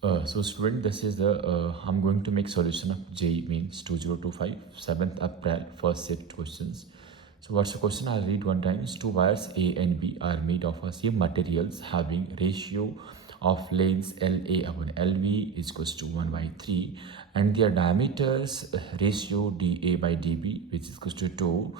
So student, this is the I'm going to make solution of JEE Mains 2025 7th April first set questions. So what's the question? I'll read one time. Two wires A and B are made of a same materials having ratio of lengths LA upon LV is equals to 1 by 3 and their diameters ratio DA by DB which is equals to 2.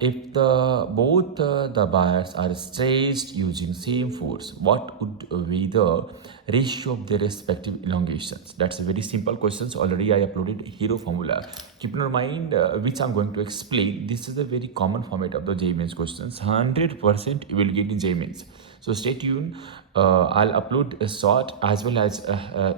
If the bars are stretched using same force, what would be the ratio of their respective elongations? That's a very simple question. So already I uploaded hero formula. Keep in mind which I'm going to explain. This is a very common format of the JEE Mains questions. 100% you will get in JEE Mains. So stay tuned. I'll upload a short as well as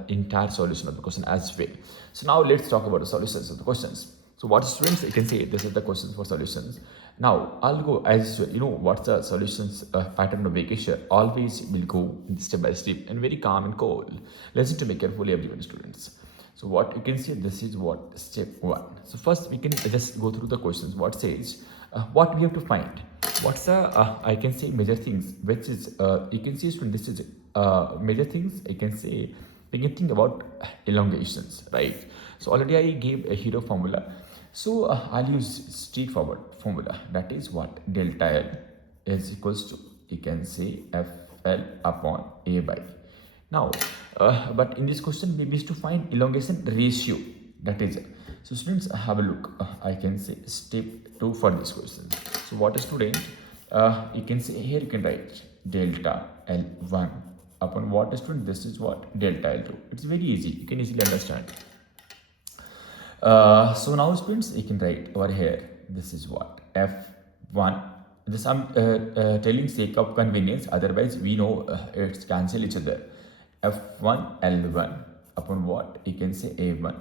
entire solution of the question as well. So now let's talk about the solutions of the questions. So what students, you can say this is the questions for solutions. Now I'll go as you know what's the solutions pattern of vacation. Always will go step by step and very calm and cool. Listen to me carefully, everyone, students. So what you can see, this is what step one. So first we can just go through the questions. What says what we have to find. What's the I can say major things, which is you can see student. This is major things. I can say we can think about elongations, right? So already I gave a hero formula. So I'll use straightforward formula. That is what delta L is equals to, you can say, FL upon A by. Now, but in this question, we wish to find elongation ratio. That is, so students have a look. I can say step 2 for this question. So what a student, you can say here you can write delta L1 upon what a student, this is what delta L2. It's very easy. You can easily understand. So now students, you can write over here, this is what F1. This I'm telling sake of convenience, otherwise we know it's cancel each other. F1 L1 upon what, you can say A1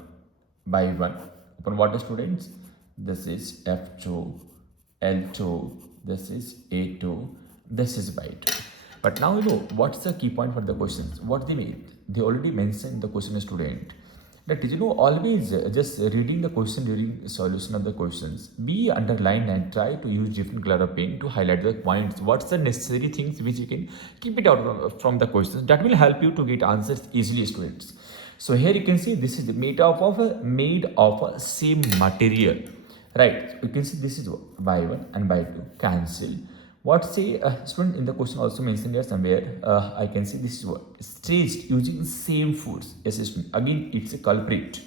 by 1 upon what students, this is F2 L2, this is A2, this is by 2. But now you know what's the key point for the questions. What they made, they already mentioned the question student. That is, you know, always just reading the question during solution of the questions, be underline and try to use different color of pen to highlight the points. What's the necessary things which you can keep it out from the questions. That will help you to get answers easily, students. So here you can see this is made of a same material, right? You can see this is by 1 and by 2 cancel. What say student in the question also mentioned here somewhere, I can see this is what stretched using same force. Yes, student, again it's a culprit.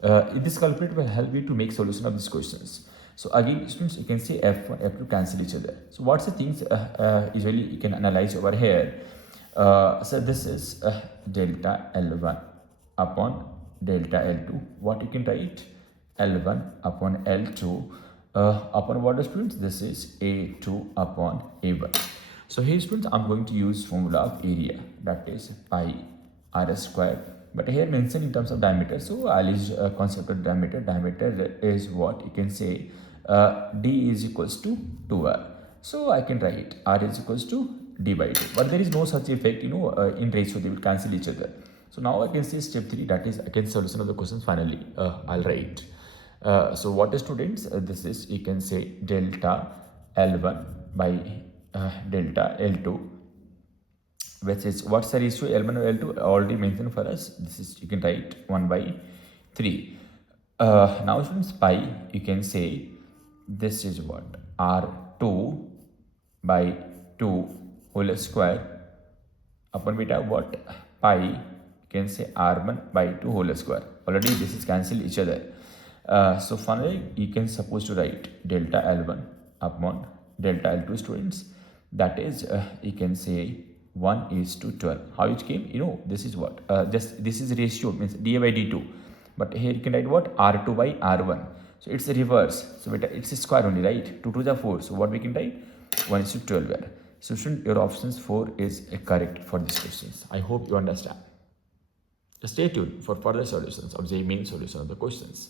This culprit will help you to make solution of these questions. So again students, you can say F1 F2 cancel each other. So what's the things usually you can analyze over here. So this is delta L1 upon delta L2. What you can write, L1 upon L2 upon what students, this is A2 upon A1. So here students, I'm going to use formula of area, that is pi r square, but here mentioned in terms of diameter, so I'll use concept of diameter. Diameter is what you can say D is equals to 2r, so I can write r is equals to d by 2, but there is no such effect, you know, in ratio they will cancel each other. So now I can say step 3, that is again solution of the questions. Finally I'll write so what is students, this is you can say delta L1 by delta L2, which is what's the ratio L1 and L2 already mentioned for us. This is you can write 1 by 3. Now students, pi you can say this is what R2 by 2 whole square upon beta what pi you can say R1 by 2 whole square. Already this is cancel each other. So finally you can suppose to write delta L1 upon delta L2 students, that is you can say 1 is to 12. How it came, you know, this is what just this is ratio, means dA by d2, but here you can write what R2 by R1, so it's a reverse, so it's a square only, right? 2 to the 4, so what we can write 1 is to 12 there. So student, your options 4 is correct for these questions. I hope you understand. Stay tuned for further solutions of the main solution of the questions.